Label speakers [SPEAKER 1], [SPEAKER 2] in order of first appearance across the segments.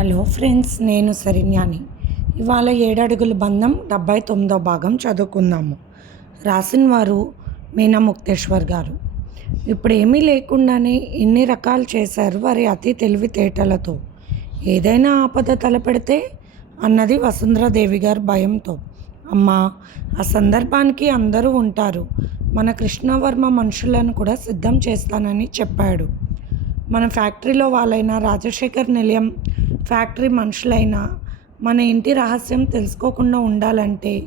[SPEAKER 1] Hello friends నేను సరిన్యాని. ఇవాళ ఏడడుగుల బంధం డెబ్బై తొమ్మిదో భాగం చదువుకుందాము. రాసిన వారు మీనా ముక్తేశ్వర్ గారు. ఇప్పుడు ఏమీ లేకుండానే ఇన్ని రకాలు చేశారు వారి అతి తెలివితేటలతో. ఏదైనా ఆపద తలపెడితే అన్నది వసుంధరాదేవి గారు భయంతో. అమ్మా ఆ సందర్భానికి అందరూ ఉంటారు. మన కృష్ణవర్మ మనుషులను కూడా సిద్ధం చేస్తానని చెప్పాడు. మన ఫ్యాక్టరీలో వాళ్ళైనా రాజశేఖర్ నిలయం ఫ్యాక్టరీ మనుషులైనా మన ఇంటి రహస్యం తెలుసుకోకుండా ఉండాలంటే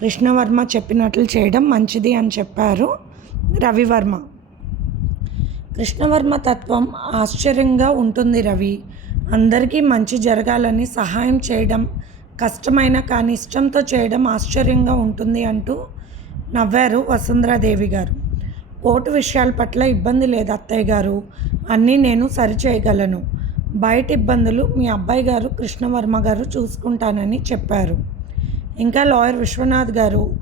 [SPEAKER 1] కృష్ణవర్మ చెప్పినట్లు చేయడం మంచిది అని చెప్పారు రవివర్మ. కృష్ణవర్మ తత్వం ఆశ్చర్యంగా ఉంటుంది రవి. అందరికీ మంచి జరగాలని సహాయం చేయడం కష్టమైన కానీ ఇష్టంతో చేయడం ఆశ్చర్యంగా ఉంటుంది అంటూ నవ్వారు వసుంధరాదేవి గారు. కోర్టు విషయాల పట్ల ఇబ్బంది లేదు అత్తయ్య గారు. అన్నీ నేను సరిచేయగలను. బయట ఇబ్బందులు మీ అబ్బాయి గారు కృష్ణవర్మ గారు చూసుకుంటానని చెప్పారు. ఇంకా లాయర్ విశ్వనాథ్ గారు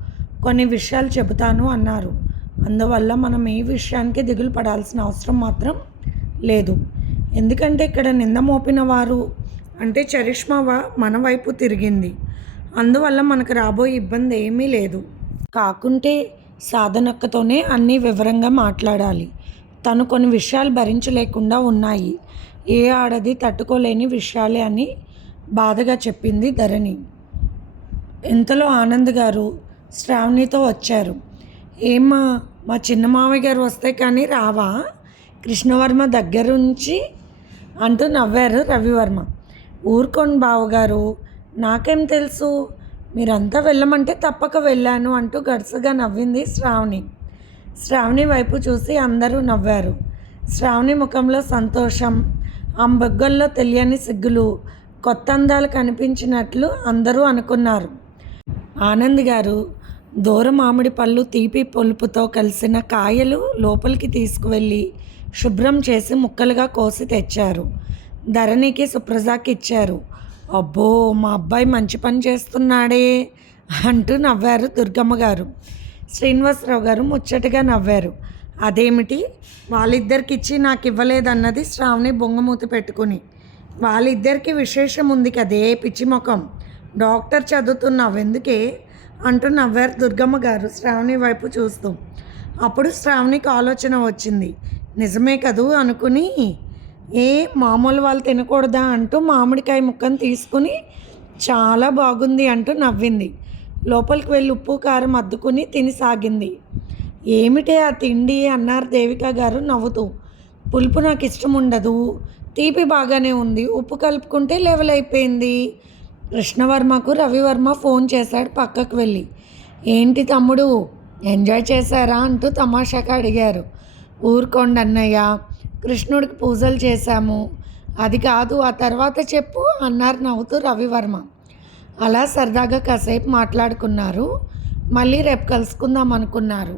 [SPEAKER 1] కొన్ని విషయాలు చెబుతాను అన్నారు. అందువల్ల మనం ఏ విషయానికి దిగులు పడాల్సిన అవసరం మాత్రం లేదు. ఎందుకంటే ఇక్కడ నింద మోపిన వారు అంటే చరిష్మా మన వైపు తిరిగింది. అందువల్ల మనకు రాబోయే ఇబ్బంది ఏమీ లేదు. కాకుంటే సాధనక్కతోనే అన్నీ వివరంగా మాట్లాడాలి. తను కొన్ని విషయాలు భరించలేకుండా ఉన్నాయి. ఏ ఆడది తట్టుకోలేని విషయాలే అని బాధగా చెప్పింది ధరణి. ఇంతలో ఆనంద్ గారు శ్రావణితో వచ్చారు. ఏమ్మా మా చిన్న మామయ్య గారు వస్తే కానీ రావా? కృష్ణవర్మ దగ్గరుంచి అంటూ నవ్వారు రవివర్మ. ఊరుకోండి బావగారు నాకేం తెలుసు? మీరంతా వెళ్ళమంటే తప్పక వెళ్ళాను అంటూ గడుసుగా నవ్వింది శ్రావణి. శ్రావణి వైపు చూసి అందరూ నవ్వారు. శ్రావణి ముఖంలో సంతోషం ఆ బొగ్గల్లో తెలియని సిగ్గులు కొత్త అందాలు కనిపించినట్లు అందరూ అనుకున్నారు. ఆనంద్ గారు దూర మామిడి పళ్ళు తీపి పొలుపుతో కలిసిన కాయలు లోపలికి తీసుకువెళ్ళి శుభ్రం చేసి ముక్కలుగా కోసి తెచ్చారు. ధరణికి సుప్రజాకి ఇచ్చారు. అబ్బో మా అబ్బాయి మంచి పని చేస్తున్నాడే అంటూ నవ్వారు దుర్గమ్మ గారు. శ్రీనివాసరావు గారు ముచ్చటగా నవ్వారు. అదేమిటి? వాళ్ళిద్దరికి ఇచ్చి నాకు ఇవ్వలేదన్నది శ్రావణి బొంగమూతి పెట్టుకుని. వాళ్ళిద్దరికి విశేషం ఉంది కదే పిచ్చి ముఖం. డాక్టర్ చదువుతున్నావు ఎందుకే? అంటూ నవ్వారు దుర్గమ్మ గారు శ్రావణి వైపు చూస్తూ. అప్పుడు శ్రావణికి ఆలోచన వచ్చింది. నిజమే కదూ అనుకుని ఏ మామూలు వాళ్ళు తినకూడదా అంటూ మామిడికాయ ముక్కను తీసుకుని చాలా బాగుంది అంటూ నవ్వింది. లోపలికి వెళ్ళి ఉప్పు కారం అద్దుకుని తిని సాగింది. ఏమిటే ఆ తిండి అన్నారు దేవిక గారు నవ్వుతూ. పులుపు నాకు ఇష్టం ఉండదు. తీపి బాగానే ఉంది. ఉప్పు కలుపుకుంటే లెవెల్ అయిపోయింది. కృష్ణవర్మకు రవివర్మ ఫోన్ చేశాడు పక్కకు వెళ్ళి. ఏంటి తమ్ముడు ఎంజాయ్ చేశారా అంటూ తమాషాగా అడిగారు. ఊరుకోండి అన్నయ్య. కృష్ణుడికి పూజలు చేశాము. అది కాదు ఆ తర్వాత చెప్పు అన్నారు నవ్వుతూ రవివర్మ. అలా సరదాగా కాసేపు మాట్లాడుకున్నారు. మళ్ళీ రేపు కలుసుకుందాం అనుకున్నారు.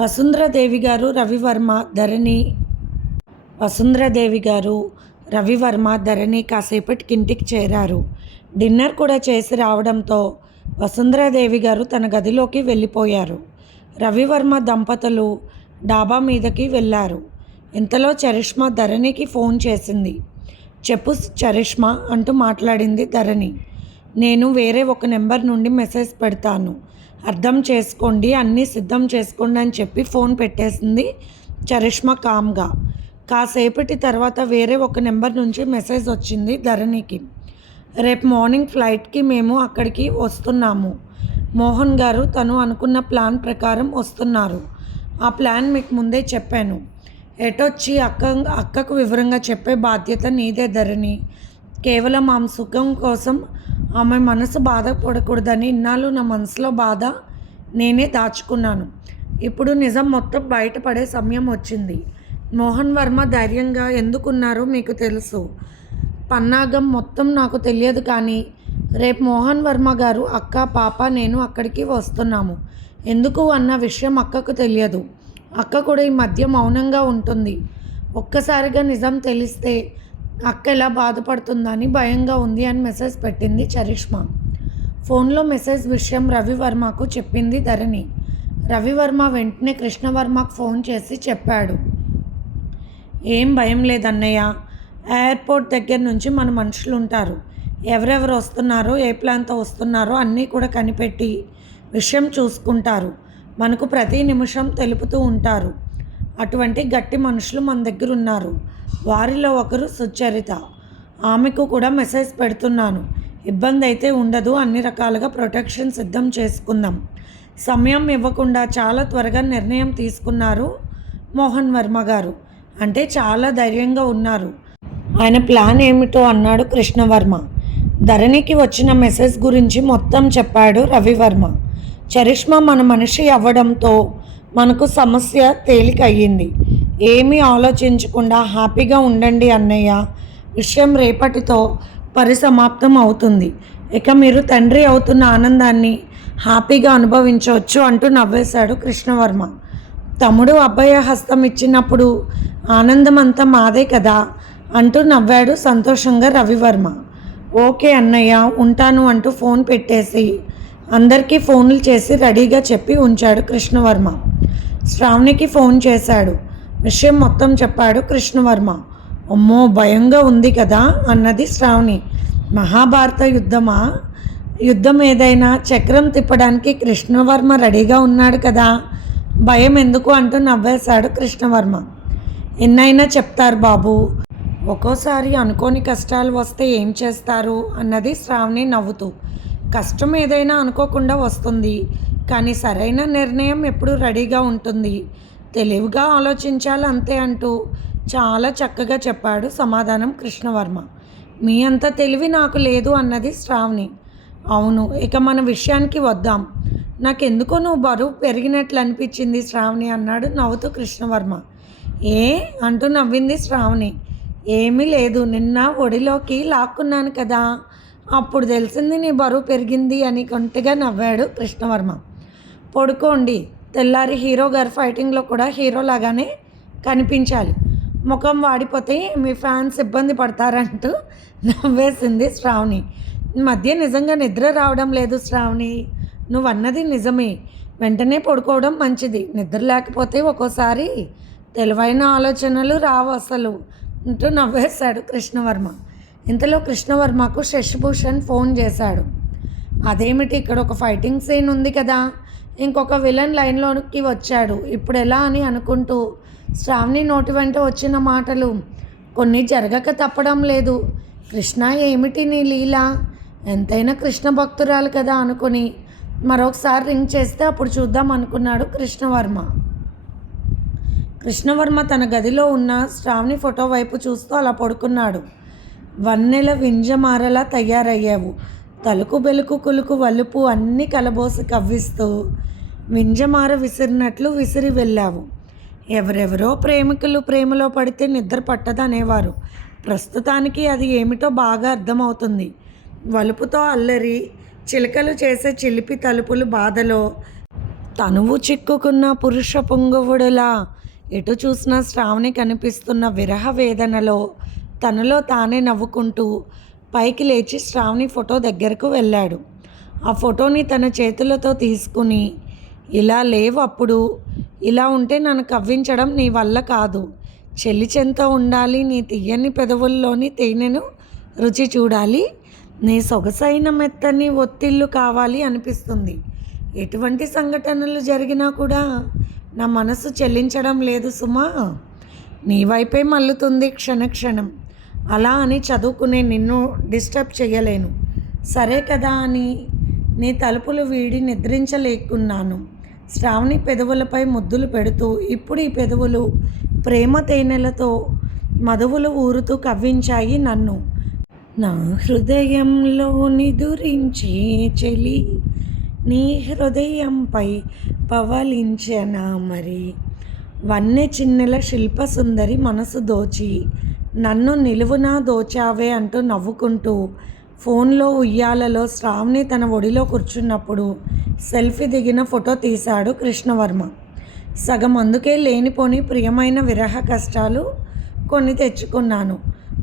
[SPEAKER 1] వసుంధరాదేవి గారు రవివర్మ ధరణి. వసుంధరాదేవి గారు రవివర్మ ధరణి కాసేపటికి ఇంటికి చేరారు. డిన్నర్ కూడా చేసి రావడంతో వసుంధరాదేవి గారు తన గదిలోకి వెళ్ళిపోయారు. రవివర్మ దంపతులు డాబా మీదకి వెళ్ళారు. ఇంతలో చరిష్మా ధరణికి ఫోన్ చేసింది. చెప్పు చరిష్మా అంటూ మాట్లాడింది ధరణి. నేను వేరే ఒక నెంబర్ నుండి మెసేజ్ పెడతాను. అర్థం చేసుకోండి అన్నీ సిద్ధం చేసుకోండి అని చెప్పి ఫోన్ పెట్టేసింది చరిష్మా కామ్గా. కాసేపటి తర్వాత వేరే ఒక నెంబర్ నుంచి మెసేజ్ వచ్చింది ధరణికి. రేపు మార్నింగ్ ఫ్లైట్కి మేము అక్కడికి వస్తున్నాము. మోహన్ గారు తను అనుకున్న ప్లాన్ ప్రకారం వస్తున్నారు. ఆ ప్లాన్ మీకు ముందే చెప్పాను. ఎటొచ్చి అక్క అక్కకు వివరంగా చెప్పే బాధ్యత నీదే ధరణి. కేవలం ఆమె సుఖం కోసం ఆమె మనసు బాధపడకూడదని ఇన్నాళ్ళు నా మనసులో బాధ నేనే దాచుకున్నాను. ఇప్పుడు నిజం మొత్తం బయటపడే సమయం వచ్చింది. మోహన్ వర్మ ధైర్యంగా ఎందుకున్నారో మీకు తెలుసు. పన్నాగం మొత్తం నాకు తెలియదు కానీ రేపు మోహన్ వర్మ గారు అక్క పాప నేను అక్కడికి వస్తున్నాము. ఎందుకు అన్న విషయం అక్కకు తెలియదు. అక్క కూడా ఈ మధ్య మౌనంగా ఉంటుంది. ఒక్కసారిగా నిజం తెలిస్తే అక్క ఎలా బాధపడుతుందని భయంగా ఉంది అని మెసేజ్ పెట్టింది చరిష్మా. ఫోన్లో మెసేజ్ విషయం రవివర్మకు చెప్పింది ధరణి. రవివర్మ వెంటనే కృష్ణవర్మకు ఫోన్ చేసి చెప్పాడు. ఏం భయం లేదన్నయ్య. ఎయిర్పోర్ట్ దగ్గర నుంచి మన మనుషులు ఉంటారు ఎవరెవరు వస్తున్నారో ఏ ప్లాన్తో వస్తున్నారో అన్నీ కూడా కనిపెట్టి విషయం చూసుకుంటారు. మనకు ప్రతి నిమిషం తెలుపుతూ ఉంటారు. అటువంటి గట్టి మనుషులు మన దగ్గర ఉన్నారు వారిలో ఒకరు సుచరిత. ఆమెకు కూడా మెసేజ్ పెడుతున్నాను. ఇబ్బంది అయితే ఉండదు. అన్ని రకాలుగా ప్రొటెక్షన్ సిద్ధం చేసుకుందాం. సమయం ఇవ్వకుండా చాలా త్వరగా నిర్ణయం తీసుకున్నారు మోహన్ వర్మ గారు. అంటే చాలా ధైర్యంగా ఉన్నారు. ఆయన ప్లాన్ ఏమిటో అన్నాడు కృష్ణవర్మ. ధరణికి వచ్చిన మెసేజ్ గురించి మొత్తం చెప్పాడు రవివర్మ. చరిష్మా మన మనిషి అవ్వడంతో మనకు సమస్య తేలికయ్యింది. ఏమీ ఆలోచించకుండా హ్యాపీగా ఉండండి అన్నయ్య. విషయం రేపటితో పరిసమాప్తం అవుతుంది. ఇక మీరు తండ్రి అవుతున్న ఆనందాన్ని హ్యాపీగా అనుభవించవచ్చు అంటూ నవ్వేశాడు కృష్ణవర్మ. తమ్ముడు అబ్బాయి హస్తం ఇచ్చినప్పుడు ఆనందం అంతా మాదే కదా అంటూ నవ్వాడు సంతోషంగా రవివర్మ. ఓకే అన్నయ్య ఉంటాను అంటూ ఫోన్ పెట్టేసి అందరికీ ఫోన్లు చేసి రెడీగా చెప్పి ఉంచాడు కృష్ణవర్మ. శ్రావణికి ఫోన్ చేశాడు. విషయం మొత్తం చెప్పాడు కృష్ణవర్మ. అమ్మో భయంగా ఉంది కదా అన్నది శ్రావణి. మహాభారత యుద్ధమా? యుద్ధం ఏదైనా చక్రం తిప్పడానికి కృష్ణవర్మ రెడీగా ఉన్నాడు కదా? భయం ఎందుకు అంటూ నవ్వేశాడు కృష్ణవర్మ. ఎన్నైనా చెప్తారు బాబు. ఒక్కోసారి అనుకోని కష్టాలు వస్తే ఏం చేస్తారు? అన్నది శ్రావణి నవ్వుతూ. కష్టం ఏదైనా అనుకోకుండా వస్తుంది. కానీ సరైన నిర్ణయం ఎప్పుడూ రెడీగా ఉంటుంది. తెలివిగా ఆలోచించాలి అంతే అంటూ చాలా చక్కగా చెప్పాడు సమాధానం కృష్ణవర్మ. మీ అంత తెలివి నాకు లేదు అన్నది శ్రావణి. అవును ఇక మన విషయానికి వద్దాం. నాకెందుకో నువ్వు బరువు పెరిగినట్లు అనిపించింది శ్రావణి అన్నాడు నవ్వుతూ కృష్ణవర్మ. ఏ? అంటూ నవ్వింది శ్రావణి. ఏమీ లేదు నిన్న ఒడిలోకి లాక్కున్నాను కదా. అప్పుడు తెలిసింది నీ బరువు పెరిగింది అని కొంటగా నవ్వాడు కృష్ణవర్మ. పడుకోండి తెల్లారి హీరో గారు ఫైటింగ్లో కూడా హీరో లాగానే కనిపించాలి. ముఖం వాడిపోతే మీ ఫ్యాన్స్ ఇబ్బంది పడతారంటూ నవ్వేసింది శ్రావణి. మధ్య నిజంగా నిద్ర రావడం లేదు శ్రావణి. నువ్వు అన్నది నిజమే. వెంటనే పడుకోవడం మంచిది. నిద్ర లేకపోతే ఒక్కోసారి తెలివైన ఆలోచనలు రావు అసలు అంటూ నవ్వేశాడు కృష్ణవర్మ. ఇంతలో కృష్ణవర్మకు శశిభూషణ్ ఫోన్ చేశాడు. అదేమిటి ఇక్కడ ఒక ఫైటింగ్ సీన్ ఉంది కదా? ఇంకొక విలన్ లైన్లోకి వచ్చాడు. ఇప్పుడు ఎలా అని అనుకుంటూ శ్రావణి నోటి వెంట వచ్చిన మాటలు. కొన్ని జరగక తప్పడం లేదు. కృష్ణ ఏమిటి నీ లీల? ఎంతైనా కృష్ణ భక్తురాలు కదా అనుకుని మరొకసారి రింగ్ చేస్తే అప్పుడు చూద్దాం అనుకున్నాడు కృష్ణవర్మ. కృష్ణవర్మ తన గదిలో ఉన్న శ్రావణి ఫోటో వైపు చూస్తూ అలా పడుకున్నాడు. వన్నెల వింజమారలా తయారయ్యావు. తలుకు బెలుకు కులుకు వలుపు అన్నీ కలబోసి కవ్విస్తూ వింజమార విసిరినట్లు విసిరి వెళ్ళావు. ఎవరెవరో ప్రేమికులు ప్రేమలో పడితే నిద్ర పట్టదనేవారు. ప్రస్తుతానికి అది ఏమిటో బాగా అర్థమవుతుంది. వలుపుతో అల్లరి చిలకలు చేసే చిలిపి తలుపులు బాధలో తనువు చిక్కుకున్న పురుష పొంగువుడులా ఎటు చూసినా శ్రావణి కనిపిస్తున్న విరహ వేదనలో తనలో తానే నవ్వుకుంటూ పైకి లేచి శ్రావణి ఫోటో దగ్గరకు వెళ్ళాడు. ఆ ఫోటోని తన చేతులతో తీసుకుని ఇలా లేవు అప్పుడు. ఇలా ఉంటే నన్ను కవ్వించడం నీ వల్ల కాదు. చెల్లి చెంత ఉండాలి నీ తీయని పెదవుల్లోని తేనెను రుచి చూడాలి. నీ సొగసైన మెత్తని ఒత్తిళ్ళు కావాలి అనిపిస్తుంది. ఎటువంటి సంఘటనలు జరిగినా కూడా నా మనసు చెల్లించడం లేదు సుమా. నీ వైపే మల్లుతుంది క్షణక్షణం. అలా అని చదువుకునే నిన్ను డిస్టర్బ్ చేయలేను సరే కదా అని నీ తలుపులు వీడి నిద్రించలేకున్నాను. శ్రావణి పెదవులపై ముద్దులు పెడుతూ ఇప్పుడు ఈ పెదవులు ప్రేమ తేనెలతో మధువులు ఊరుతూ కవ్వించాయి నన్ను. నా హృదయంలో నిదురించే చెలి నీ హృదయంపై పవలించనా మరి? వన్నె చిన్నెల శిల్పసుందరి మనసు దోచి నన్ను నిలువునా దోచావే అంటూ నవ్వుకుంటూ ఫోన్లో ఉయ్యాలలో శ్రావణి తన ఒడిలో కూర్చున్నప్పుడు సెల్ఫీ దిగిన ఫోటో తీశాడు కృష్ణవర్మ. సగం అందుకే లేనిపోని ప్రియమైన విరహ కష్టాలు కొన్ని తెచ్చుకున్నాను.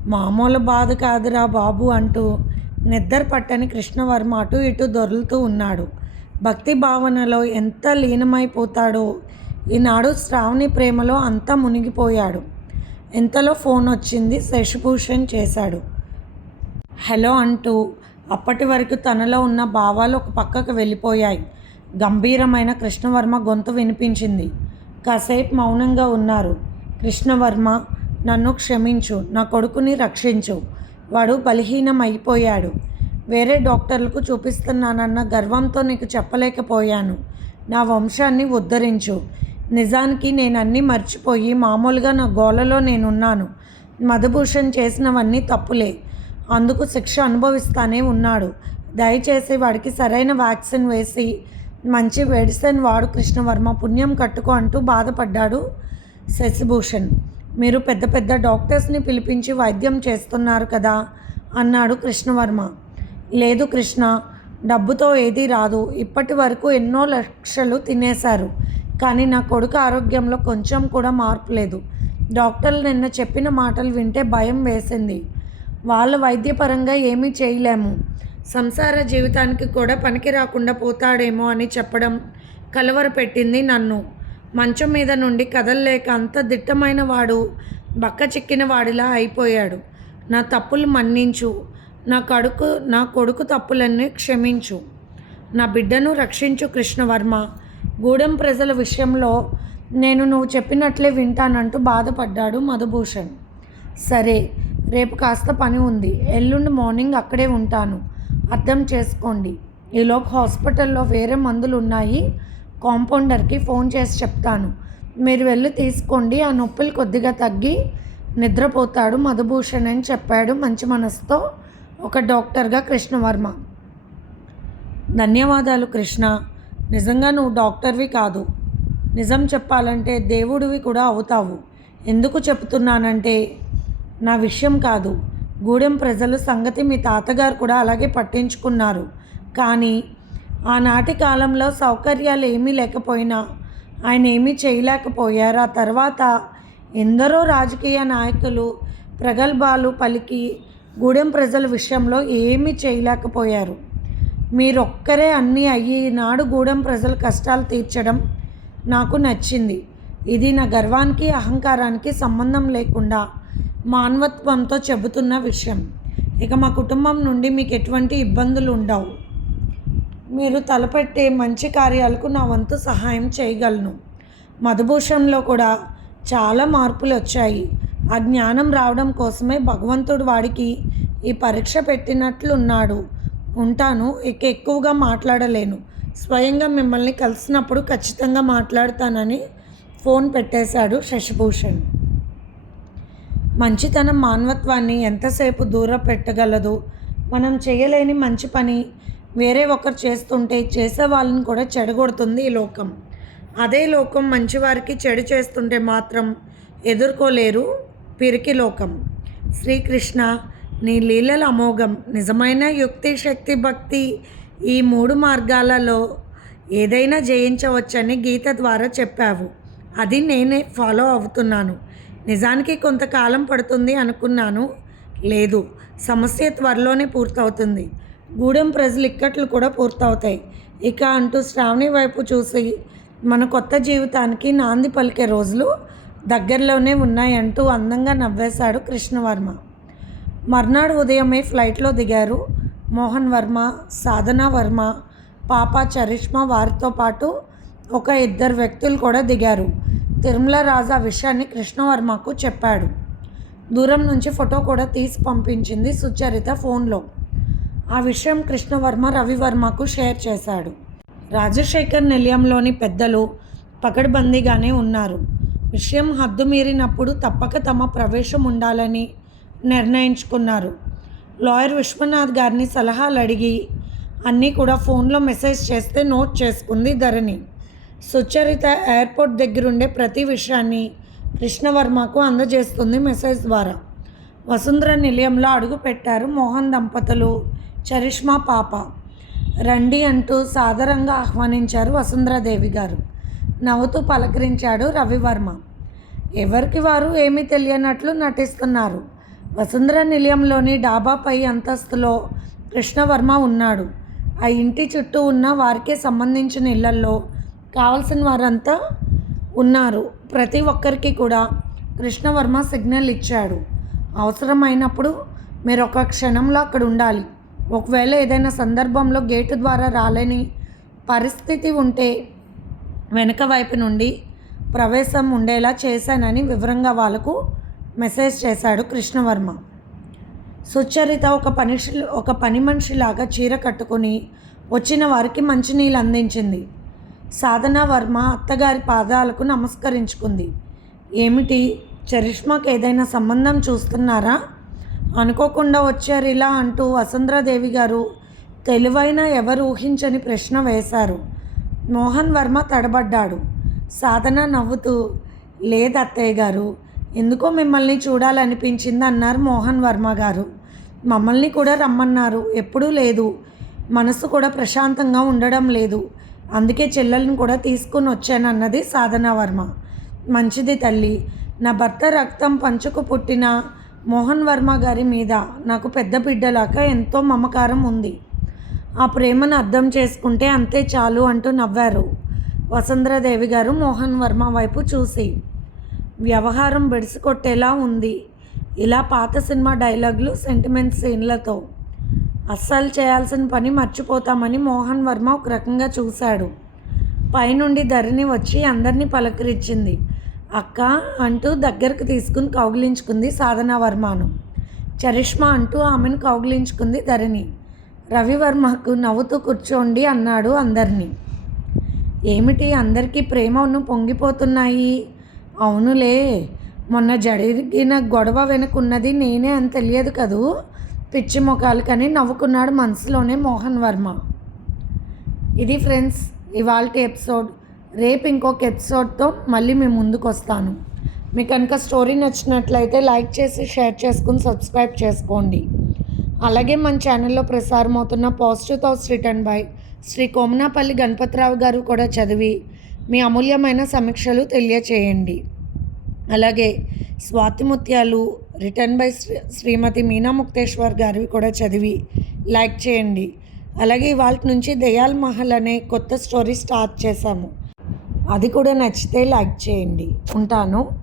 [SPEAKER 1] మామూలు బాధ కాదురా బాబు అంటూ నిద్ర పట్టని కృష్ణవర్మ అటు ఇటు దొరులుతూ ఉన్నాడు. భక్తి భావనలో ఎంత లీనమైపోతాడో ఈనాడు శ్రావణి ప్రేమలో అంతా మునిగిపోయాడు. ఇంతలో ఫోన్ వచ్చింది శశిభూషణ్ చేశాడు. హలో అంటూ అప్పటి వరకు తనలో ఉన్న భావాలు ఒక పక్కకు వెళ్ళిపోయాయి. గంభీరమైన కృష్ణవర్మ గొంతు వినిపించింది. కాసేపు మౌనంగా ఉన్నారు. కృష్ణవర్మ నన్ను క్షమించు నా కొడుకుని రక్షించు. వాడు బలహీనం అయిపోయాడు వేరే డాక్టర్లకు చూపిస్తున్నానన్న గర్వంతో నీకు చెప్పలేకపోయాను. నా వంశాన్ని ఉద్ధరించు. నిజానికి నేను అన్నీ మర్చిపోయి మామూలుగా నా గోలలో నేనున్నాను. మధుభూషణ్ చేసినవన్నీ తప్పులే. అందుకు శిక్ష అనుభవిస్తానే ఉన్నాడు. దయచేసి వాడికి సరైన వ్యాక్సిన్ వేసి మంచి మెడిసిన్ వాడు కృష్ణవర్మ పుణ్యం కట్టుకో అంటూ బాధపడ్డాడు శశిభూషణ్. మీరు పెద్ద పెద్ద డాక్టర్స్ని పిలిపించి వైద్యం చేస్తున్నారు కదా అన్నాడు కృష్ణవర్మ. లేదు కృష్ణ డబ్బుతో ఏదీ రాదు. ఇప్పటి వరకు ఎన్నో లక్షలు తినేశారు. కానీ నా కొడుకు ఆరోగ్యంలో కొంచెం కూడా మార్పు లేదు. డాక్టర్లు నిన్న చెప్పిన మాటలు వింటే భయం వేసింది. వాళ్ళ వైద్యపరంగా ఏమీ చేయలేము. సంసార జీవితానికి కూడా పనికి రాకుండా పోతాడేమో అని చెప్పడం కలవర పెట్టింది నన్ను. మంచం మీద నుండి కదలలేక అంత దిట్టమైన వాడు బక్క చిక్కిన వాడిలా అయిపోయాడు. నా తప్పులు మన్నించు. నా కడుకు నా కొడుకు తప్పులన్నీ క్షమించు. నా బిడ్డను రక్షించు కృష్ణవర్మ. గూడెం ప్రజల విషయంలో నేను నువ్వు చెప్పినట్లే వింటానంటూ బాధపడ్డాడు మధుభూషణ్. సరే రేపు కాస్త పని ఉంది. ఎల్లుండి మార్నింగ్ అక్కడే ఉంటాను. అర్థం చేసుకోండి. ఈలోపు హాస్పిటల్లో వేరే మందులు ఉన్నాయి కాంపౌండర్కి ఫోన్ చేసి చెప్తాను. మీరు వెళ్ళి తీసుకోండి. ఆ నొప్పులు కొద్దిగా తగ్గి నిద్రపోతాడు మధుభూషణ్ అని చెప్పాడు మంచి మనసుతో ఒక డాక్టర్గా కృష్ణవర్మ. ధన్యవాదాలు కృష్ణ. నిజంగా నువ్వు డాక్టర్వి కాదు. నిజం చెప్పాలంటే దేవుడివి కూడా అవుతావు. ఎందుకు చెప్తున్నానంటే నా విషయం కాదు. గూడెం ప్రజలు సంగతి మీ తాతగారు కూడా అలాగే పట్టించుకున్నారు. కానీ ఆనాటి కాలంలో సౌకర్యాలు ఏమీ లేకపోయినా ఆయన ఏమీ చేయలేకపోయారు. ఆ తర్వాత ఎందరో రాజకీయ నాయకులు ప్రగల్భాలు పలికి గూడెం ప్రజల విషయంలో ఏమీ చేయలేకపోయారు. మీరొక్కరే అన్నీ అయ్యి నాడు గూడెం ప్రజల కష్టాలు తీర్చడం నాకు నచ్చింది. ఇది నా గర్వానికి అహంకారానికి సంబంధం లేకుండా మానవత్వంతో చెబుతున్న విషయం. ఇక మా కుటుంబం నుండి మీకు ఎటువంటి ఇబ్బందులు ఉండవు మీరు తలపెట్టే మంచి కార్యాలకు నా వంతు సహాయం చేయగలను. మధుభూషణంలో కూడా చాలా మార్పులు వచ్చాయి ఆ జ్ఞానం రావడం కోసమే భగవంతుడు వాడికి ఈ పరీక్ష పెట్టినట్లున్నాడు. ఉంటాను ఇక ఎక్కువగా మాట్లాడలేను. స్వయంగా మిమ్మల్ని కలిసినప్పుడు ఖచ్చితంగా మాట్లాడతానని ఫోన్ పెట్టేశాడు శశిభూషణ్. మంచితనం మానవత్వాన్ని ఎంతసేపు దూర పెట్టగలదు? మనం చేయలేని మంచి పని వేరే ఒకరు చేస్తుంటే చేసే వాళ్ళని కూడా చెడగొడుతుంది ఈ లోకం. అదే లోకం మంచివారికి చెడు చేస్తుంటే మాత్రం ఎదుర్కోలేరు పిరికి లోకం. శ్రీకృష్ణ నీ లీలల అమోఘం. నిజమైన యుక్తి శక్తి భక్తి ఈ మూడు మార్గాలలో ఏదైనా జయించవచ్చని గీత ద్వారా చెప్పావు. అది నేనే ఫాలో అవుతున్నాను. నిజానికి కొంతకాలం పడుతుంది అనుకున్నాను. లేదు సమస్య త్వరలోనే పూర్తవుతుంది. గూడెం ప్రజలు ఇక్కట్లు కూడా పూర్తవుతాయి. ఇక అంటూ శ్రావణి వైపు చూసి మన కొత్త జీవితానికి నాంది పలికే రోజులు దగ్గరలోనే ఉన్నాయంటూ అందంగా నవ్వేశాడు కృష్ణవర్మ. మర్నాడు ఉదయమే ఫ్లైట్లో దిగారు మోహన్ వర్మ సాధన వర్మ పాప చరిష్మా వారితో పాటు ఒక ఇద్దరు వ్యక్తులు కూడా దిగారు. తిరుమల రాజా విషయాన్ని కృష్ణవర్మకు చెప్పాడు. దూరం నుంచి ఫోటో కూడా తీసి పంపించింది సుచరిత ఫోన్లో. ఆ విషయం కృష్ణవర్మ రవివర్మకు షేర్ చేశాడు. రాజశేఖర్ నిలయంలోని పెద్దలు పకడ్బందీగానే ఉన్నారు. విషయం హద్దు మీరినప్పుడు తప్పక తమ ప్రవేశం ఉండాలని నిర్ణయించుకున్నారు. లాయర్ విశ్వనాథ్ గారిని సలహాలు అడిగి అన్నీ కూడా ఫోన్లో మెసేజ్ చేస్తే నోట్ చేసుకుంది ధరణి. సుచరిత ఎయిర్పోర్ట్ దగ్గరుండే ప్రతి విషయాన్ని కృష్ణవర్మకు అందజేస్తుంది మెసేజ్ ద్వారా. వసుంధర నిలయంలో అడుగు పెట్టారు మోహన్ దంపతులు చరిష్మా పాప. రండి అంటూ సాదరంగా ఆహ్వానించారు వసుంధరాదేవి గారు. నవ్వుతూ పలకరించాడు రవివర్మ. ఎవరికి వారు ఏమీ తెలియనట్లు నటిస్తున్నారు? వసుంధర నిలయంలోని డాబాపై అంతస్తులో కృష్ణవర్మ ఉన్నాడు. ఆ ఇంటి చుట్టూ ఉన్న వారికే సంబంధించిన ఇళ్ళల్లో కావలసిన వారంతా ఉన్నారు. ప్రతి ఒక్కరికి కూడా కృష్ణవర్మ సిగ్నల్ ఇచ్చాడు. అవసరమైనప్పుడు మీరు ఒక క్షణంలో అక్కడ ఉండాలి. ఒకవేళ ఏదైనా సందర్భంలో గేటు ద్వారా రాలేని పరిస్థితి ఉంటే వెనుక వైపు నుండి ప్రవేశం ఉండేలా చేశానని వివరంగా వాళ్ళకు మెసేజ్ చేశాడు కృష్ణవర్మ. సుచరిత ఒక పని ఒక పని మనిషిలాగా చీర కట్టుకొని వచ్చిన వారికి మంచినీళ్ళు అందించింది. సాధన వర్మ అత్తగారి పాదాలకు నమస్కరించుకుంది. ఏమిటి? చరిష్మాకి ఏదైనా సంబంధం చూస్తున్నారా? అనుకోకుండా వచ్చారు ఇలా అంటూ వసుంధరాదేవి గారు తెలివైన ఎవరు ఊహించని ప్రశ్న వేశారు. మోహన్ వర్మ తడబడ్డాడు. సాధన నవ్వుతూ లేదు అత్తయ్య గారు ఎందుకో మిమ్మల్ని చూడాలనిపించింది అన్నారు మోహన్ వర్మ గారు. మమ్మల్ని కూడా రమ్మన్నారు. ఎప్పుడూ లేదు. మనసు కూడా ప్రశాంతంగా ఉండడం లేదు. అందుకే చెల్లెలను కూడా తీసుకుని వచ్చానన్నది సాధన వర్మ. మంచిది తల్లి. నా భర్త రక్తం పంచుకు పుట్టిన మోహన్ వర్మ గారి మీద నాకు పెద్ద బిడ్డలాగా ఎంతో మమకారం ఉంది. ఆ ప్రేమను అర్థం చేసుకుంటే అంతే చాలు అంటూ నవ్వారు. వసుంధరాదేవి గారు మోహన్ వర్మ వైపు చూసి వ్యవహారం బెడిసికొట్టేలా ఉంది. ఇలా పాత సినిమా డైలాగులు సెంటిమెంట్ సీన్లతో అస్సలు చేయాల్సిన పని మర్చిపోతామని మోహన్ వర్మ ఒక రకంగా చూశాడు. పైనుండి ధరణి వచ్చి అందరినీ పలకరించింది. అక్క అంటూ దగ్గరకు తీసుకుని కౌగిలించుకుంది సాధనా వర్మను. చరిష్మా అంటూ ఆమెను కౌగిలించుకుంది ధరణి. రవివర్మకు నవ్వుతూ కూర్చోండి అన్నాడు అందరినీ. ఏమిటి అందరికీ ప్రేమను పొంగిపోతున్నాయి? అవునులే. మొన్న జరిగిన గొడవ వెనుకున్నది నేనే అని తెలియదు కదూ? పిచ్చి ముఖాలు కానీ నవ్వుకున్నాడు మనసులోనే మోహన్ వర్మ. ఇది ఫ్రెండ్స్ ఇవాళ ఎపిసోడ్. రేపు ఇంకొక ఎపిసోడ్తో మళ్ళీ మేము ముందుకు వస్తాను మీకు కనుక స్టోరీ నచ్చినట్లయితే లైక్ చేసి షేర్ చేసుకుని సబ్స్క్రైబ్ చేసుకోండి. అలాగే మన ఛానల్లో ప్రసారం అవుతున్న positive thoughts written by Shri Komanapalli Ganapathi Rao garu కూడా చదివి మీ అమూల్యమైన సమీక్షలు తెలియచేయండి. అలాగే స్వాతిముత్యాలు రిటర్న్ బై శ్రీ శ్రీమతి మీనా ముక్తేశ్వర్ గారివి కూడా చదివి లైక్ చేయండి. అలాగే ఇవాళ నుంచి దయాల్ మహల్ అనే కొత్త స్టోరీ స్టార్ట్ చేశాము. అది కూడా నచ్చితే లైక్ చేయండి. ఉంటాను.